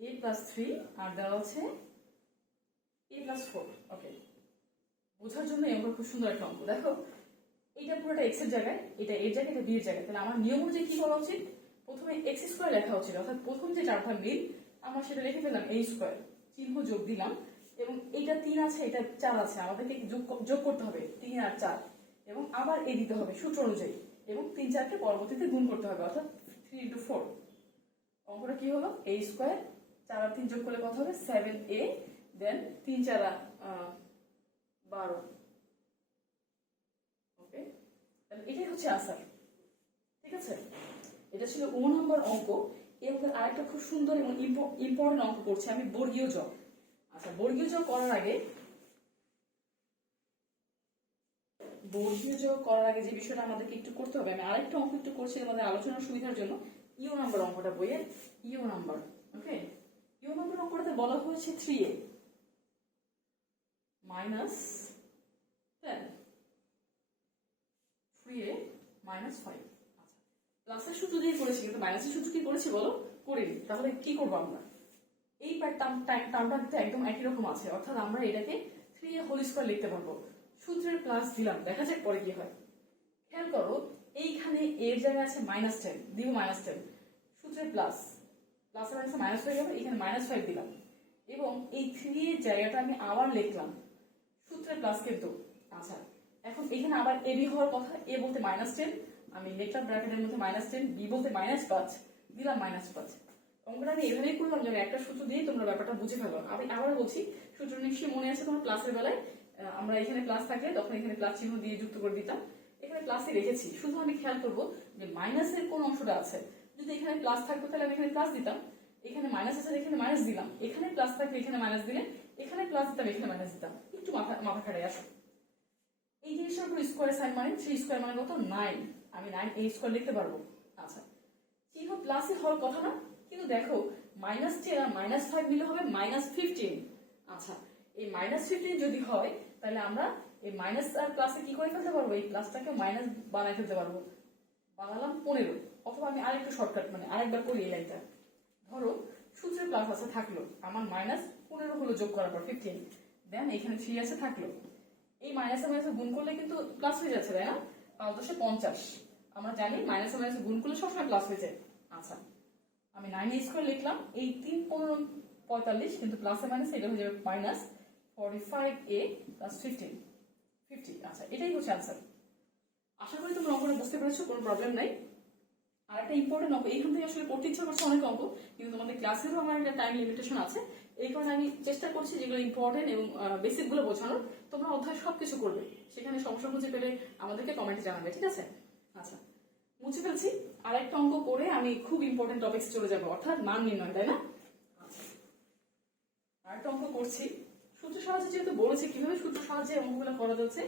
a প্লাস 3 আর দেওয়া আছে a প্লাস 4। ওকে, বোঝার জন্য এই অঙ্ক খুব সুন্দর একটা অঙ্ক। দেখো, এইটা পুরোটা x এর জায়গায়, এটা এর জায়গায়, এটা b এর জায়গায়। তাহলে আমার নিয়ম অনুযায়ী কি করা উচিত? প্রথমে x স্কয়ার লেখা উচিত, অর্থাৎ প্রথম যে টার্মটা মিল আমরা সেটা লিখে ফেললাম a স্কয়ার, চিহ্ন যোগ দিলাম, এবং এইটা 3 আছে, এটা 4 আছে, আমাদেরকে যোগ করতে হবে 3 আর 4, এবং আবার এ দিতে হবে সূত্র অনুযায়ী, এবং 3 4 কে পরবর্তীতে গুণ করতে হবে, অর্থাৎ 3 into 4। অঙ্কটা কি হলো? a স্কয়ার, 4 আর 3 যোগ করলে কত হবে? 7a, দেন 3 4 12। ওকে, তাহলে এটাই হচ্ছে আনসার। ঠিক আছে, এটা ছিল নম্বর অঙ্ক। এরপর আরেকটা খুব সুন্দর এবং ইম্পর্টেন্ট অঙ্ক করছি আমি, বর্গীয় জ। আচ্ছা, বর্গীয় জ করার আগে যে বিষয়টা আমাদেরকে একটু করতে হবে, আমি আরেকটা অঙ্ক একটু করছি আমাদের আলোচনার সুবিধার জন্য। নাম্বার অঙ্কটা বইয়ের নাম্বার। ওকে, নাম্বার অঙ্কটাতে বলা হয়েছে 3a মাইনাস 10, 3a মাইনাস 5। আচ্ছা, প্লাসের সূত্র দিয়ে করেছি, কিন্তু মাইনাসের সূত্র কি করেছি বলো? করিনি। তাহলে কি করবো আমরা? এই টার্মটা কিন্তু একদম একই রকম আছে, অর্থাৎ আমরা এটাকে 3a হোল স্কয়ার লিখতে পারবো। সূত্রের প্লাস দিলাম, দেখা যাক পরে কি হয়। খেয়াল করো, এইখানে এর জায়গায় আছে -10, দিব -10, সূত্রের প্লাস প্লাস আর মাইনাসে মাইনাস হয়ে যাবে, এখানে -5 দিলাম এবং এই 3 এর জায়গাটা আমি আবার লিখলাম সূত্রে প্লাস কিন্তু। আচ্ছা, এখন এখানে আবার এবি হওয়ার কথা, এ বলতে -10, আমি লিখলাম ব্র্যাকেটের মধ্যে -10, বি বলতে -5 দিলাম -5। অঙ্কটা আমি এভাবেই করলাম যেন একটা সূত্র দিয়ে তোমরা ব্যাপারটা বুঝে ফেলো। আমি আবার বলছি, সূত্র নিশ্চয়ই মনে আছে তোমার প্লাসের বেলায় আমরা এখানে প্লাস থাকলে তখন এখানে প্লাস চিহ্ন দিয়ে যুক্ত করে দিতাম, এখানে প্লাসে রেখেছি। শুধু আমি খেয়াল করবো যে মাইনাসের কোন অংশটা আছে, যদি এখানে প্লাস থাকতো তাহলে আমি এখানে প্লাস দিতাম, এখানে মাইনাস আছে এখানে মাইনাস দিলাম, এখানে প্লাস থাকলে এখানে মাইনাস দিলে, এখানে প্লাস দিতাম এখানে মাইনাস দিতাম। একটু মাথা খাটাই আসো। এই জিনিসটার উপর স্কোয়ার সাইন মানে 3 স্কোয়ার মানে কত 9, আমি 9 এই স্কোয়ার লিখতে পারবো। আচ্ছা, চিহ্ন প্লাসে হওয়ার কথা না, কিন্তু দেখো -10 আর -5 মিলে হবে -15। আচ্ছা, এই -15 যদি হয় তাহলে আমরা এই মাইনাস আর প্লাসে কি করে ফেলতে পারবো, এই প্লাসটাকে মাইনাস বানাই ফেলতে পারবো। বানালাম 15, অথবা আমি আরেকটু শর্টকাট মানে আরেকবার করি এই লাইনটা। ধরো সূত্রে প্লাস আছে থাকলো, আমার -15 হলো যোগ করার পর 15, দেন এখানে 3 আছে থাকলো, এই মাইনাসে মাইনাসে গুণ করলে কিন্তু প্লাস হয়ে যাচ্ছে, তাই না? 5 × 10 = 50, আমরা জানি মাইনাসে মাইনাসে গুণ করলে সবসময় প্লাস হয়ে যায়। আচ্ছা, আমি 9 স্কোয়ার লিখলাম, এই 3 15 45, কিন্তু প্লাসে মাইনাসে এটা হয়ে যাবে -45a + 15 50। আচ্ছা, এটাই হচ্ছে आंसर। আশা করি তোমরা অঙ্কটা বুঝতে পেরেছো, কোনো প্রবলেম নাই। আর একটা ইম্পর্টেন্ট অঙ্ক, এইখান থেকে আসলে পড়তে ইচ্ছা করছে অনেক অঙ্ক, কিন্তু তোমাদের ক্লাসেরও আমার একটা টাইম লিমিটেশন আছে, এই কারণে আমি চেষ্টা করছি যেগুলো ইম্পর্টেন্ট এবং বেসিক গুলো বোঝানোর। তোমরা অধ্যায় সবকিছু করবে, সেখানে সমস্যা খুঁজে পেলে আমাদেরকে কমেন্টে জানাবে, ঠিক আছে? আচ্ছা, মুছে ফেলছি, আরেকটা অঙ্ক করে আমি খুব ইম্পর্টেন্ট টপিক্সে চলে যাবো, অর্থাৎ মান নির্ণয়, তাই না? আচ্ছা, আরেকটা অঙ্ক করছি, সূত্র সাহায্যে যেহেতু বলেছে কিভাবে সূত্র সাহায্যে অঙ্কগুলো করা যাচ্ছে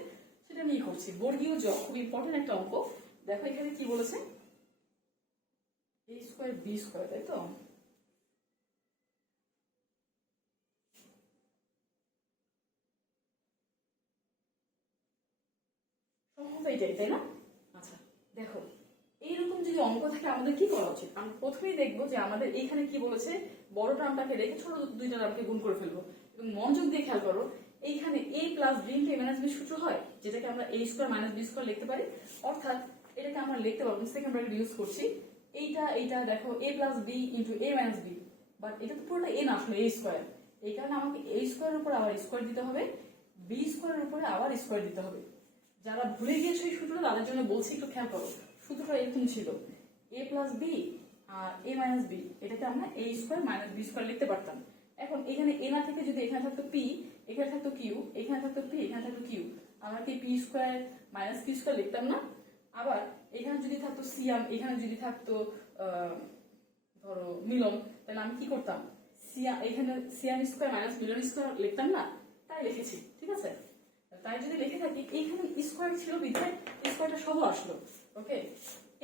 সেটা নিয়ে করছি। বর্গীয় জ খুব ইম্পর্টেন্ট একটা অঙ্ক। দেখো এখানে কি বলেছে, a স্কয়ার b স্কয়ার, তাই তো? সম্ভবত এইটাই, তাই না? আচ্ছা, দেখো এইরকম যদি অঙ্ক থাকে আমাদের কি করা উচিত? আমরা প্রথমেই দেখবো যে আমাদের এইখানে কি বলেছে, বড় টার্মটাকে রেখে ছোট দুইটা টার্মকে গুণ করে ফেলবো। এবং মনোযোগ দিয়ে খেয়াল করো, এইখানে a + b × a - b সূত্র হয়, যেটাকে আমরা a স্কয়ার - b স্কয়ার লিখতে পারি। অর্থাৎ এটাকে আমরা লিখতে পারবো, সেকেন্ড ব্র্যাকেট ইউজ করছি, এইটা দেখো a + b × a - b, but এটা তো পুরোটা a না, আসলে a স্কয়ার। এই কারণে আমাকে a স্কয়ারের উপর আবার স্কয়ার দিতে হবে, b স্কয়ারের উপরে আবার স্কয়ার দিতে হবে। যারা ভুলে গিয়েছো এই সূত্রটা তাদের জন্য বলছি, একটু খেয়াল করো। সূত্রটা এরকম ছিল, a + b R a - b, এটাকে আমরা a স্কয়ার - b স্কয়ার লিখতে পারতাম। এখন এখানে a না থেকে যদি এখানে থাকতো p, এখানে থাকতো q, এখানে থাকতো p, এখানে থাকতো q, আমরা কি p স্কয়ার - p স্কয়ার লিখতাম না? আবার এখানে যদি থাকতো সিয়াম, এখানে যদি থাকতো ধরো মিলন, তাহলে আমি কি করতাম, এখানে সিয়াম স্কয়ার - মিলন স্কয়ার লিখতাম না? তাই লিখেছি, ঠিক আছে? তাই যদি লিখে থাকি, এইখানে স্কয়ার ছিল বিধায় স্কয়ারটা সহ আসলো। ওকে,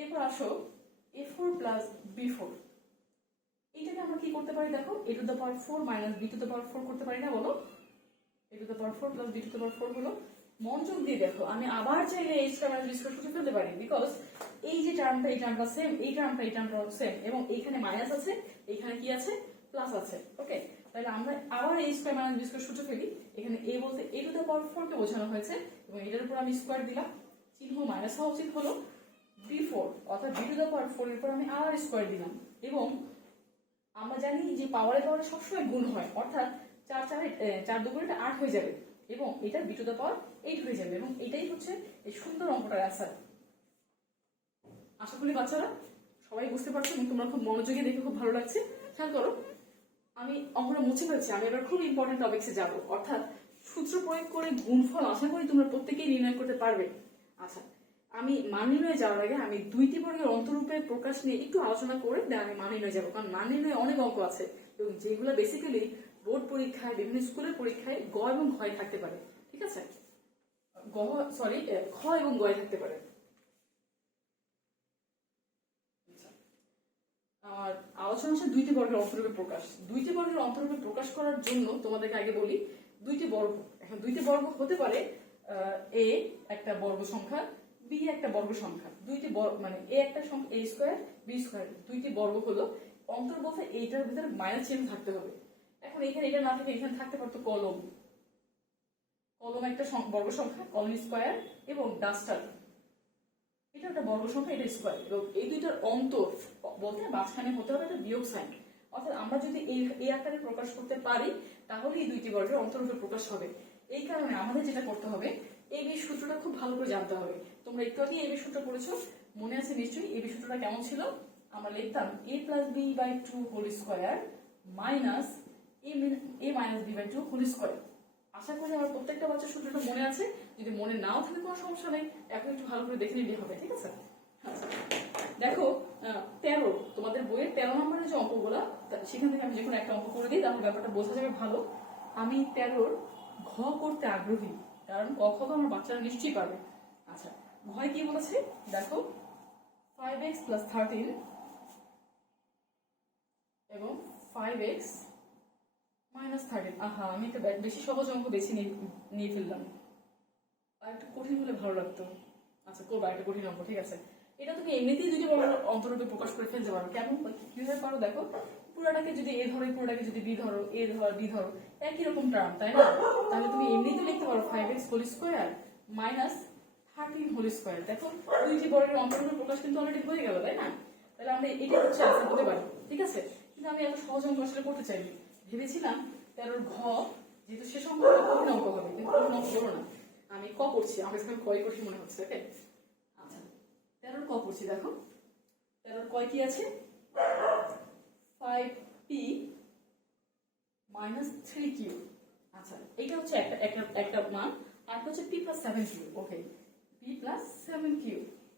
এরপর আসো a4 + b4, এইটাকে আমরা কি করতে পারি দেখো, a⁴ - b⁴ করতে পারি না, বলো? a⁴ + b⁴ হলো। মনোযোগ দিয়ে দেখো, আমি আবার চাইলে a স্কয়ার - b স্কয়ার সূত্র ফেলতে পারি, বিকজ এই যে টার্মটা এই টার্মটা সেম, এই টার্মটা সেম, এবং এইখানে মাইনাস আছে, এইখানে কি আছে, প্লাস আছে। ওকে, তাহলে আমরা আবার a স্কয়ার - b স্কয়ার সূত্র ফেলি। এখানে a বলতে a⁴ কে বোঝানো হয়েছে, এবং এটার উপর আমি স্কয়ার দিলাম, চিহ্ন মাইনাস হওয়া উচিত হলো b4, অর্থাৎ b⁴ এর উপর আমি আবার স্কয়ার দিলাম। এবং আমরা জানি যে পাওয়ারে সবসময় গুণ হয়, অর্থাৎ 4 2 8 হয়ে যাবে, এবং এটা b⁴ হয়ে যাবে, এবং এটাই হচ্ছে এই সুন্দর অঙ্কটার অ্যান্সার। আশা করি বাচ্চারা সবাই বুঝতে পারছো এবং তোমরা খুব মনোযোগী দেখে খুব ভালো লাগছে। খেয়াল করো, আমি অঙ্কটা মুছে ফেলছি, আমি এবার খুব ইম্পর্টেন্ট টপিক্সে যাব, অর্থাৎ সূত্র প্রয়োগ করে গুণফল আশা করি তোমরা প্রত্যেকেই নির্ণয় করতে পারবে। আচ্ছা, আমি মান নির্ণয়ে যাওয়ার আগে আমি দুইটি বর্গের অন্তরূপের প্রকাশ নিয়ে একটু আলোচনা করে দেন আমি মান নির্ণয়ে যাবো, কারণ মান নির্ণয়ে অনেক অঙ্ক আছে এবং যেগুলো বেসিক্যালি বোর্ড পরীক্ষায়, বিভিন্ন স্কুলের পরীক্ষায় গ এবং ঘয় থাকতে পারে, ঠিক আছে? খ এবং গয় থাকতে পারে। আর আলোচনা হচ্ছে দুইটি বর্গের অন্তরূপে প্রকাশ। দুইটি বর্গের অন্তরূপে প্রকাশ করার জন্য তোমাদেরকে আগে বলি, দুইটি বর্গ, এখন দুইটি বর্গ হতে পারে a একটা বর্গ সংখ্যা, b একটা বর্গ সংখ্যা, দুইটি মানে a একটা সংখ্যা a স্কয়ার b স্কয়ার, দুইটি বর্গ হলো। অন্তর বলতে এইটার ভিতরে মাইনাস চিহ্ন থাকতে হবে। এখন এখানে এটা না থাকে, এখানে থাকতে পারতো কলম একটা বর্গ সংখ্যা, কলম স্কয়ার, এবং ডাস্টার এটা একটা বর্গ সংখ্যা, এটা স্কয়ার, এবং এই দুইটার অন্তর বলতে মাঝখানে হতে হবে একটা বিয়োগ সাইন, অর্থাৎ আমরা যদি এই আকারে প্রকাশ করতে পারি তাহলে এই দুইটি বর্গের অন্তরূপে প্রকাশ হবে। এই কারণে আমাদের যেটা করতে হবে, এই সূত্রটা খুব ভালো করে জানতে হবে। তোমরা একটু আগে এই সূত্র পড়েছো, মনে আছে নিশ্চয়ই। এই সূত্রটা কেমন ছিল? আমরা লিখতাম a + b/2 whole square minus a - b/2 whole square. আশা করি আমার প্রত্যেকটা বাচ্চার সূত্রটা মনে আছে। যদি মনে নাও থাকে কোনো সমস্যা নেই, এখন একটু ভালো করে দেখে নিলেই হবে, ঠিক আছে? আচ্ছা, দেখো 13 তোমাদের বইয়ের 13 নম্বরের যে অঙ্কগুলো, সেখান থেকে আমি যে কোনো একটা অঙ্ক করে দিই, তাহলে ব্যাপারটা বোঝা যাবে ভালো। আমি 13 ঘ করতে আগ্রহী, কারণ ক খ তো আমার বাচ্চারা নিশ্চয়ই পারবে। আচ্ছা, ঘয় কি বলেছে দেখো, 5x + 13 এবং 5x - 13। আহা, আমি একটা বেশি সহজ অঙ্ক বেছে নিয়ে ফেললাম। আর একটু কঠিন হলে ভালো লাগতো। আচ্ছা, করবো একটা কঠিন অঙ্ক, ঠিক আছে? এটা তুমি এমনিতেই দুটি বড় অন্তরূপে প্রকাশ করে ফেলতে পারো। কেমন কিভাবে পারো দেখো, পুরোটাকে যদি এ ধরো, পুরোটাকে যদি বি ধরো, এ ধরো বি ধরো, একই রকম টার্ম, তাই না? তাহলে তুমি এমনিতে লিখতে পারো 5x whole square minus 13 whole square. দেখো দুইটি বর্গের অন্তরূপে প্রকাশ কিন্তু অলরেডি হয়ে গেল, তাই না? তাহলে আমরা এটা হচ্ছে আনসার হতে পারি, ঠিক আছে? কিন্তু আমি এত সহজ অঙ্ক আসলে করতে চাইনি। ভেবেছিলাম 13 ঘ, যেহেতু শেষ অঙ্ক কঠিন অঙ্ক হবে, কিন্তু কঠিন অঙ্ক করো না। আমি ক করছি, আমার কাছে কয় কঠিন মনে হচ্ছে। ওকে, আচ্ছা, 13 ক করছি। দেখো 13 কয় কি আছে, 5p - 3q। আচ্ছা, এটা হচ্ছে একটা মান, আর হচ্ছে p + 7q। ওকে, p + 7q।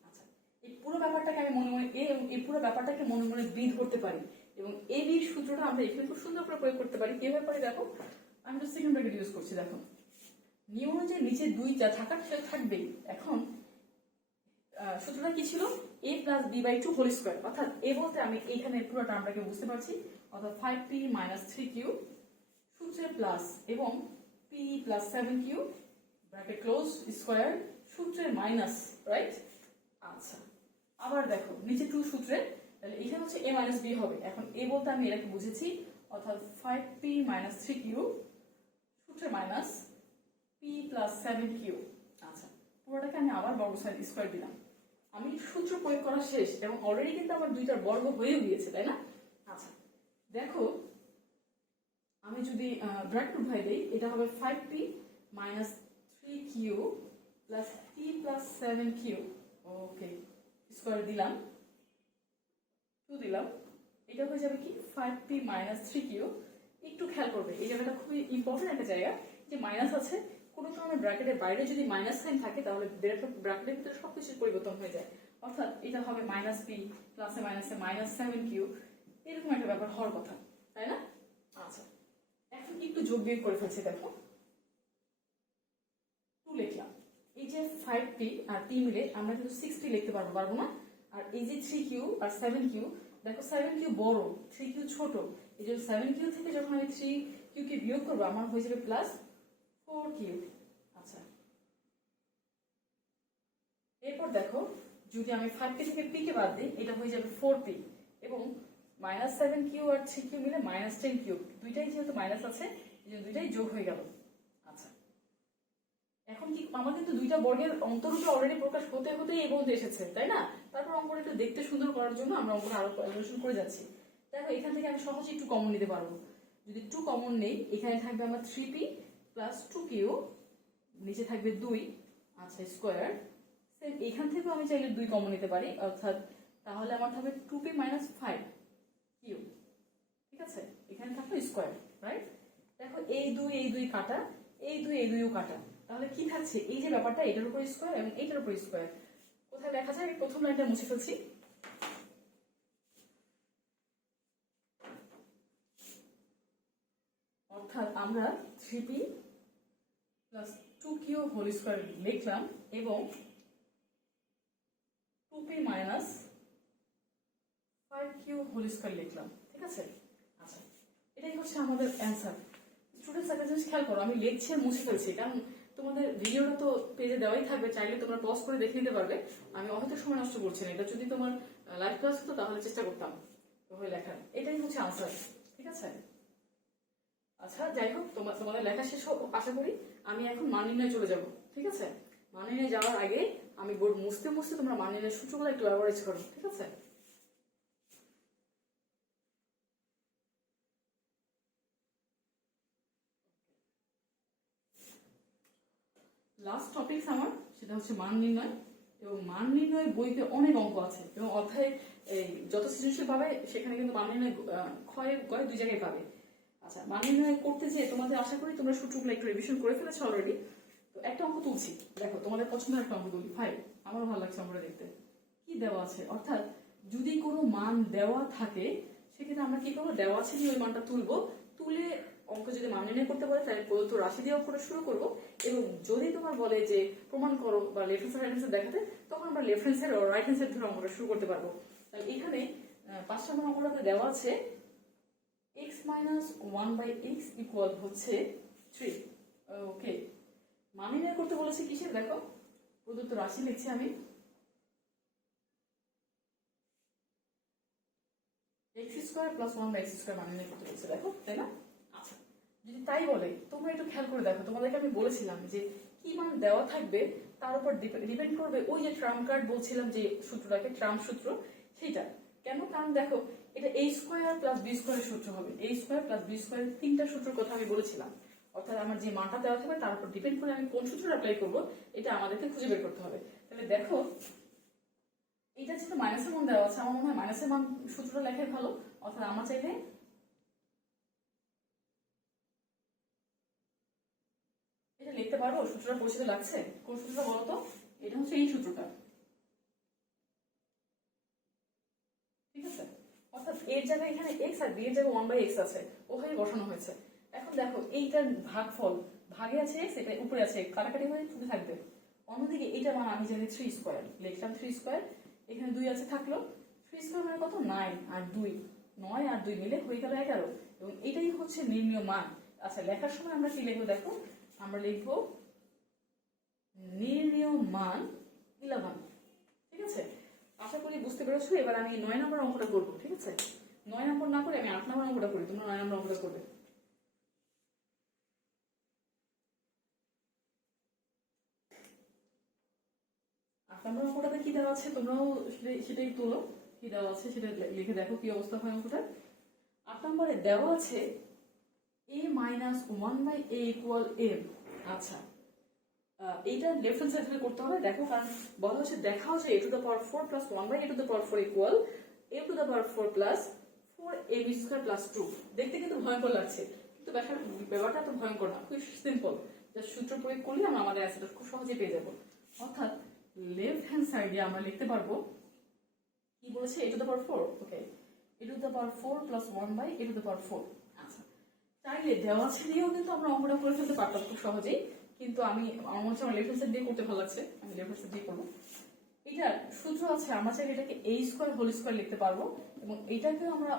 আচ্ছা, এই পুরো ব্যাপারটাকে আমি মনে মনে এই পুরো ব্যাপারটাকে মনে মনে বি ধরতে পারি, এবং এই বি সূত্রটা আমরা এখানে খুব সুন্দর করে প্রয়োগ করতে পারি। কিভাবে পারি দেখো, আমি তো সেকেন্ড ব্র্যাকেট ইউজ করছি। দেখো নিয়ম অনুযায়ী নিচে 2 যা থাকার সেটা থাকবেই। এখন সূত্রটা কি ছিল, a + b/2 হোল স্কয়ার। অর্থাৎ এ বলতে আমি এইখানে পুরো টার্মটাকে বুঝতে পারছি। অর্থাৎ 5p - 3q সূত্রে প্লাস এবং p + 7q bracket close square সূত্রের মাইনাস, রাইট? আচ্ছা, আবার দেখো নিচে 2 সূত্রে, তাহলে এখানে হচ্ছে a - b হবে। এখন a বলতে আমি এটাকে বুঝেছি, অর্থাৎ 5p - 3q সূত্রের মাইনাস p + 7q। আচ্ছা, পুরোটাকে আমি আবার বর্গ স্কয়ার দিলাম। আমি সূত্র প্রয়োগ করা শেষ, এবং অলরেডি কিন্তু আমার দুইটার বর্গ হয়ে গিয়েছে, তাই না? আচ্ছা, দেখো আমি যদি ব্র্যাকেট উঠাই দেই, এটা হবে 5p - 3q + p + 7q। ওকে, স্কয়ার দিলাম, 2 দিলাম, এটা হয়ে যাবে কি 5p - 3q। একটু খেয়াল করবে, এই জায়গাটা খুবই ইম্পর্টেন্ট একটা জায়গা, যে মাইনাস আছে। কোনো কারণে ব্র্যাকেটের বাইরে যদি মাইনাস সাইন থাকে, তাহলে ব্র্যাকেটের ভিতরে সবকিছুর পরিবর্তন হয়ে যায়। অর্থাৎ এটা হবে -p প্লাসে মাইনাসে -7q, এরকম একটা ব্যাপার হওয়ার কথা, তাই না? আচ্ছা, এখন একটু যোগ বিয়োগ করে ফেলছি। দেখো 2 লিখলাম, এই যে 5p আর p মিলে আমরা কিন্তু 6p লিখতে পারবো না? আর এই যে 3q আর 7q, দেখো 7q বড়, 3q ছোট। এই যে 7q থেকে যখন আমি 3q কে বিয়োগ করবো, আমার হয়ে যাবে +4q। আচ্ছা, এরপর দেখো যদি আমি 5p থেকে p কে বাদ দিই, এটা হয়ে যাবে 4p, এবং -7q আর 3q মিলে -10q। দুইটাই যেহেতু মাইনাস আছে, এই জন্য দুইটাই যোগ হয়ে গেল। আচ্ছা, এখন কি আমার কিন্তু দুইটা বর্গের অন্তরূপে অলরেডি প্রকাশ হতে হতে এই পর্যন্ত এসেছে, তাই না? তারপর অঙ্কটা একটু দেখতে সুন্দর করার জন্য আমরা অঙ্কটা আরো ক্যালকুলেশন করে যাচ্ছি। দেখো এখান থেকে আমি সহজে একটু কমন নিতে পারবো। যদি 2 কমন নেই, এখানে থাকবে আমার 3p + 2q, নিচে থাকবে 2। আচ্ছা, স্কয়ার। সেম এখান থেকেও আমি চাইলে 2 কমন নিতে পারি, অর্থাৎ তাহলে আমার থাকবে 2p - 5q, ঠিক আছে? এখানে থাকলো স্কয়ার, রাইট? দেখো এই 2 কাটা, এই 2ও কাটা, তাহলে কি থাকছে, এই যে ব্যাপারটা, এটার উপর স্কয়ার এবং এইটার উপর স্কয়ার। কোথায় লেখা যায়? প্রথম লাইনটা মুছে ফেলছি। অর্থাৎ আমরা 3p + 2q হোল স্কয়ার লিখলাম, এবং 2p - 5q হোল স্কয়ার লিখলাম, ঠিক আছে? আচ্ছা, এটাই হচ্ছে আমাদের অ্যান্সার। স্টুডেন্টস একটা জিনিস খেয়াল করো, আমি লিখছি আর মুছে ফেলছি, কারণ তোমাদের ভিডিওটা তো পেজে দেওয়াই থাকবে, চাইলে তোমরা পজ করে দেখে নিতে পারবে। আমি অহেতু সময় নষ্ট করছি না। এটা যদি তোমার লাইভ ক্লাস হতো, তাহলে চেষ্টা করতাম ওভাবে লেখার। এটাই হচ্ছে আনসার, ঠিক আছে? আচ্ছা, যাই হোক, তোমাদের লেখা শেষ হোক আশা করি। আমি এখন মান নির্ণয় চলে যাব, ঠিক আছে? মান নির্ণয় যাওয়ার আগে আমি বোর্ড মুছতে মুছতে তোমরা মান নির্ণয়ের সূত্রগুলো একটু ব্যবহার করো, ঠিক আছে? লাস্ট টপিকস আমার, সেটা হচ্ছে মান নির্ণয়। এবং মান নির্ণয় বইতে অনেক অঙ্ক আছে এবং অধ্যায়ে এই যত সৃজনশীল পাবে সেখানে কিন্তু মান নির্ণয় ক্ষয় গয় দুই জায়গায় পাবে। আচ্ছা, মান নির্ণয় করতে যেয়ে তোমাদের আশা করি তোমরা সূত্রগুলো একটু রিভিশন করে ফেলেছো অলরেডি। তো একটা অঙ্ক তুলছি, দেখো তোমাদের পছন্দের একটা অঙ্ক তুলি, 5, আমারও ভালো লাগছে অঙ্কটা দেখতে। কি দেওয়া আছে, অর্থাৎ যদি কোনো মান দেওয়া থাকে সেক্ষেত্রে আমরা কি করবো, দেওয়া আছে যে ওই মানটা তুলবো, তুলে অঙ্ক যদি মান নির্ণয় করতে পারে তাহলে প্রদত্ত রাশি দিয়ে অঙ্কটা শুরু করবো। এবং যদি তোমার বলে যে প্রমাণ করো বা লেফট হ্যান্ড রাইট হ্যান্ড দেখাতে, তখন আমরা লেফট হ্যান্ড সাইড ও রাইট হ্যান্ড সাইড ধরে অঙ্কটা শুরু করতে পারবো। তাহলে এখানে 5 নম্বর অঙ্কটাতে দেওয়া আছে x - 1/x ইকুয়াল হচ্ছে 3। ওকে, মান নির্ণয় করতে বলেছে কিসের, দেখো প্রদত্ত রাশি লিখছি আমি, x² + 1/x² মান নির্ণয় করতে বলেছে, দেখো তাই না? আচ্ছা, যদি তাই বলে তোমরা একটু খেয়াল করে দেখো, তোমাদেরকে আমি বলেছিলাম যে কি মান দেওয়া থাকবে তার উপর ডিপেন্ড করবে ওই যে ট্রাম্প কার্ড বলছিলাম যে সূত্রটাকে, ট্রাম্প সূত্র, সেইটা। কেন? কারণ দেখো এটা a² + b² এর সূত্র হবে, a² + b² এর তিনটা সূত্রের কথা আমি বলেছিলাম। অর্থাৎ আমার যে মানটা দেওয়া থাকবে তার উপর ডিপেন্ড করে আমি কোন সূত্র অ্যাপ্লাই করবো এটা আমাদেরকে খুঁজে বের করতে হবে। তাহলে দেখো এটা যেহেতু মাইনাসের মান দেওয়া আছে, আমার মনে হয় মাইনাসের মান সূত্রটা লেখাই ভালো। অর্থাৎ আমার চাইলে এটা লিখতে পারবো, সূত্রটা পরিচিত লাগছে, কোন সূত্রটা বলতো? এটা হচ্ছে এই সূত্রটা, ঠিক আছে? অর্থাৎ এর জায়গায় এখানে x আর b এর জায়গায় 1/x আছে, ওখানে বসানো হয়েছে। এখন দেখো এইটার ভাগফল, ভাগে আছে x, এটা উপরে আছে, কাটাকাটি হয়ে ছুটে থাকবে। অন্যদিকে এটা মান আমি জানি 3² লিখলাম, 3², এখানে 2 আছে থাকলো, 3² মানে কত, 9 আর 2, 9 আর 2 মিলে হয়ে গেল 11। এবং এটাই হচ্ছে নির্ণীয় মান। আচ্ছা, লেখার সময় আমরা কি লিখবো, দেখো আমরা লিখবো নির্ণীয় মান 11, ঠিক আছে? আশা করি বুঝতে পেরেছো। এবার আমি 9 নম্বর অঙ্কটা করবো, ঠিক আছে? 9 নম্বর না করে আমি 8 নম্বর অঙ্কটা করি, তোমরা 9 নম্বর অঙ্কটা করবে। 8 নম্বর অঙ্কটাতে কি দেওয়া আছে তোমরাও সেটাই তোলো, কি দেওয়া আছে সেটা লিখে দেখো কি অবস্থা হয় অঙ্কটা। 8 নম্বরে দেওয়া আছে a - 1/a = m। আচ্ছা, এইটা লেফট হ্যান্ড সাইড থেকে করতে হবে, দেখো, কারণ বলা হচ্ছে দেখা হচ্ছে a⁴ + 1/a⁴ equal a⁴ + 4ab² + 2। দেখতে কিন্তু ভয়ঙ্কর লাগছে, কিন্তু ব্যাপারটা তো ভয়ঙ্কর না, খুব সিম্পল। জাস্ট সূত্র প্রয়োগ করলে আমরা আমাদের অ্যান্সারটা খুব সহজেই পেয়ে যাবো। অর্থাৎ লেফট হ্যান্ড সাইডে আমরা লিখতে পারবো কি বলেছে, a⁴ ওকে, a⁴ + 1/a⁴। আচ্ছা, চাইলে দেওয়া ছেড়েও কিন্তু আমরা অঙ্কটা করে ফেলতে পারতাম খুব সহজেই, কিন্তু আমার মনে হচ্ছে আমার লেফট হ্যান্ড সাইড দিয়ে করতে ভালো লাগছে, আমি লেফট হ্যান্ড সাইড দিয়ে করবো। এটার সূত্র আছে, আমরা চাইলে এটাকে a² লিখতে পারবো এবং এইটাকেও আমরা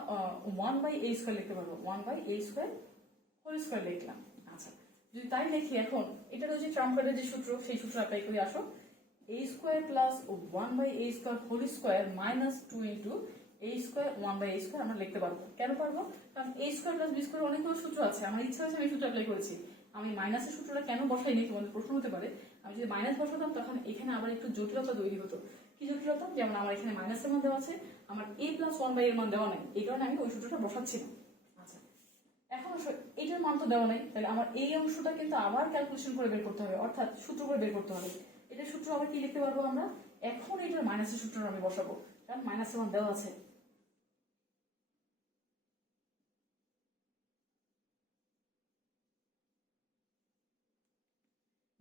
1/a² লিখতে পারবো, 1/a² লিখলাম। আচ্ছা, যদি তাই লিখি, এখন এটার ওই যে ট্রাম্প কার্ডের যে সূত্র, সেই সূত্র অ্যাপ্লাই করে আসো, a² + 1/a² - 2 * a² 1/a² আমরা লিখতে পারবো। কেন পারবো? কারণ a² + b² অনেকগুলো সূত্র আছে, আমার ইচ্ছা হয়েছে আমি সূত্র অ্যাপ্লাই করেছি। আমি মাইনাসের সূত্রটা কেন বসাইনি তোমাদের প্রশ্ন হতে পারে। আমি যদি মাইনাস বসাতাম তখন এখানে আবার একটু জটিলতা তৈরি হতো। কি জটিলতা? যেমন আমার এখানে মাইনাসের মান দেওয়া আছে, আমার a + 1/a এর মান দেওয়া নাই, এই কারণে আমি ওই সূত্রটা বসাচ্ছি না। আচ্ছা, এখন এইটার মান তো দেওয়া নাই, তাহলে আমার এই অংশটা কিন্তু আবার ক্যালকুলেশন করে বের করতে হবে, অর্থাৎ সূত্র করে বের করতে হবে। এটার সূত্র আবার কি লিখতে পারবো আমরা, এখন এটার মাইনাসের সূত্রটা আমি বসাবো, কারণ মাইনাসের মান দেওয়া আছে।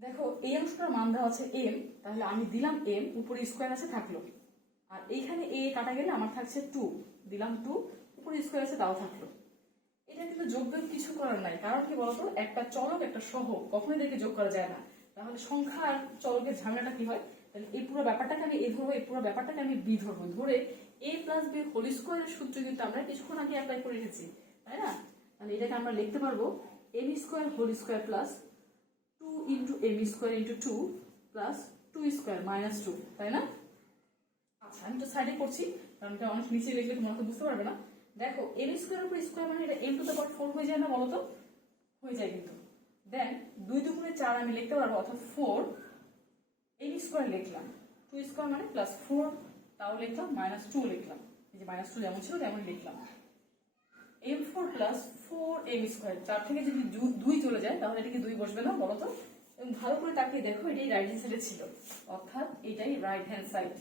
দেখো এই অংশটার মান দেওয়া আছে m, তাহলে আমি দিলাম m, উপরে স্কোয়ার আছে থাকলো, আর এইখানে a কাটা গেলে আমার থাকছে 2, দিলাম 2, উপরে স্কোয়ার আছে তাও থাকলো। এটা কিন্তু যোগ বিয়োগ কিছু করার নাই, কারণ কি বলতো, একটা চলক একটা সহগ কখনোই এদেরকে যোগ করা যায় না। তাহলে সংখ্যা আর চলকের ঝামেলাটা কি হয়, তাহলে এই পুরো ব্যাপারটাকে আমি a ধরবো, এই পুরো ব্যাপারটাকে আমি b ধরবো, ধরে a + b হোল স্কোয়ারের সূত্র কিন্তু আমরা কিছুক্ষণ আগে অ্যাপ্লাই করে রেখেছি, তাই না? তাহলে এটাকে আমরা লিখতে পারবো m² whole square plus 2 * m² * 2 plus 2² - 2, তাই না? আচ্ছা, আমি তো সাইডে করছি কারণ এটা অনেক নিচে লিখলে তোমরা তো বুঝতে পারবে না। দেখো m² উপর স্কোয়ার মানে এটা m⁴ হয়ে যায় না, বলো তো? হয়ে যায় কিন্তু। দেন 2 × 4 আমি লিখতে পারবো, অর্থাৎ 4 m² লিখলাম, 2² মানে +4, তাও লিখলাম, -2 লিখলাম, এই যে -2 যেমন ছিল তেমন লিখলাম। m4 + 4m², 4 থেকে যদি 2 চলে যায় তাহলে এটা কি 2 বসবে না, বলো তো? এবং ভালো করে তাকিয়ে দেখো, এটাই রাইট হ্যান্ড সাইডে ছিল, অর্থাৎ এটাই রাইট হ্যান্ড সাইড।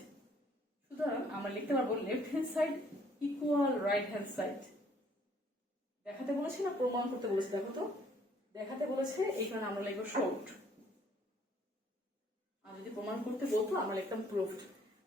সুতরাং আমরা লিখতে পারবো left hand side equal right hand side. দেখাতে বলেছে না প্রমাণ করতে বলেছে? দেখো তো, দেখাতে বলেছে, এই কারণে আমরা লিখবো শর্ট। আর যদি প্রমাণ করতে বলতো আমরা লিখতাম প্রুফড।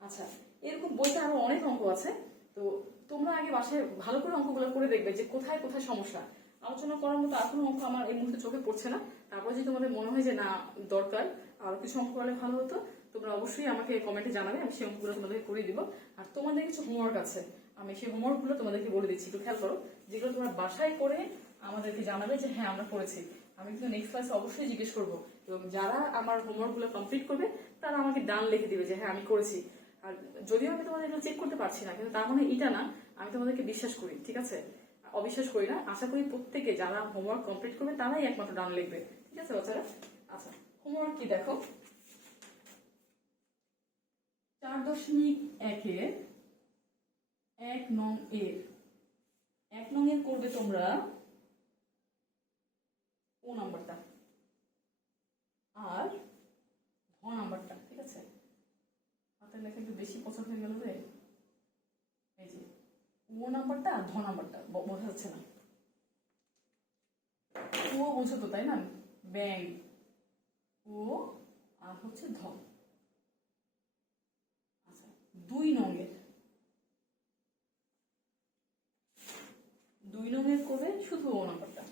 আচ্ছা, এরকম বইতে আরো অনেক অঙ্ক আছে, তো তোমরা আগে বাসায় ভালো করে অঙ্কগুলো করে দেখবে যে কোথায় কোথায় সমস্যা। আলোচনা করার মতো এখনো অঙ্ক আমার এই মুহূর্তে চোখে পড়ছে না। তারপর যদি তোমাদের মনে হয় যে না দরকার আরো কিছু অঙ্ক করলে ভালো হতো, তোমরা অবশ্যই আমাকে কমেন্টে জানাবে, আমি সেই অঙ্কগুলো তোমাদেরকে করে দিব। আর তোমাদের কিছু হোমওয়ার্ক আছে, আমি সেই হোমওয়ার্কগুলো তোমাদেরকে বলে দিচ্ছি, একটু খেয়াল করো, যেগুলো তোমরা বাসায় করে আমাদেরকে জানাবে যে হ্যাঁ আমরা করেছি। আমি কিন্তু নেক্সট ক্লাসে অবশ্যই জিজ্ঞেস করবো, এবং যারা আমার হোমওয়ার্কগুলো কমপ্লিট করবে তারা আমাকে ডান লিখে দিবে যে হ্যাঁ আমি করেছি। আর যদিও আমি তোমাদের এগুলো চেক করতে পারছি না, কিন্তু তার মানে এটা না আমি তোমাদেরকে বিশ্বাস করি, ঠিক আছে? অবিশ্বাস করি না। আশা করি প্রত্যেকে যারা হোমওয়ার্ক কমপ্লিট করবে তারাই একমাত্র ডান লিখবে, ঠিক আছে বাচ্চারা? আচ্ছা, হোমওয়ার্ক কি দেখো, 4.1-এর 1 নং এর 1 নং এর করবে তোমরা ও নাম্বারটা আর ঘ নাম্বারটা, ঠিক আছে? হাতের লেখা একটু বেশি পছন্দ হয়ে গেল রে। এই যে ও নাম্বারটা আর ধ নাম্বারটা বোঝা যাচ্ছে না, ও বোঝো তো তাই না? ব্যাং, ও আর হচ্ছে ধ। আচ্ছা, 2 নং এর করবে শুধু ও নাম্বারটা।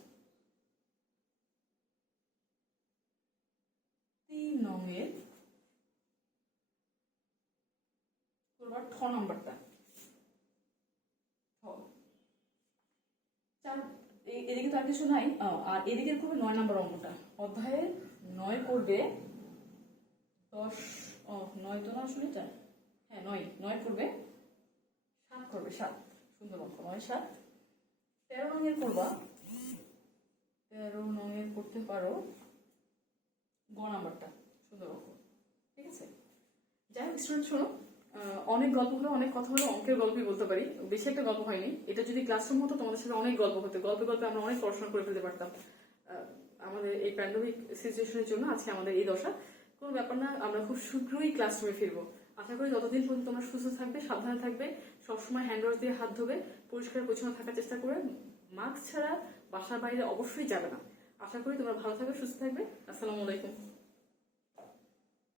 3 নং এর করবার ঠ নাম্বারটা, এদিকে তো আর কিছু নাই। আর এদিকে করবে 9 নাম্বার অঙ্কটা, অধ্যায়ে 9 করবে 10, 9 তো না আসলে এটা, হ্যাঁ 9 করবে 7 করবে 7, সুন্দর অঙ্ক, 9 7। 13 নং এর করবা, 13 নং এর করতে পারো গ নাম্বারটা, সুন্দর অঙ্ক, ঠিক আছে? যাই হোক স্টুডেন্ট শোনো, অনেক গল্প হলো, অনেক কথা হলো, অঙ্কের গল্পই বলতে পারি, বেশি একটা গল্প হয়নি। এটা যদি ক্লাসরুম হতো তোমাদের সাথে অনেক গল্প হতো, গল্পে গল্পে আমরা অনেক পড়াশোনা করে ফেলতে পারতাম। আমাদের এই প্যান্ডেমিক সিচুয়েশনের জন্য আজকে আমাদের এই দশা। কোনো ব্যাপার না, আমরা খুব শীঘ্রই ক্লাসরুমে ফিরবো। আশা করি ততদিন পর্যন্ত তোমরা সুস্থ থাকবে, সাবধানে থাকবে, সবসময় হ্যান্ড ওয়াশ দিয়ে হাত ধোবে, পরিষ্কার পরিচ্ছন্ন থাকার চেষ্টা করে, মাস্ক ছাড়া বাসার বাইরে অবশ্যই যাবে না। আশা করি তোমরা ভালো থাকবে, সুস্থ থাকবে। আসসালামু আলাইকুম।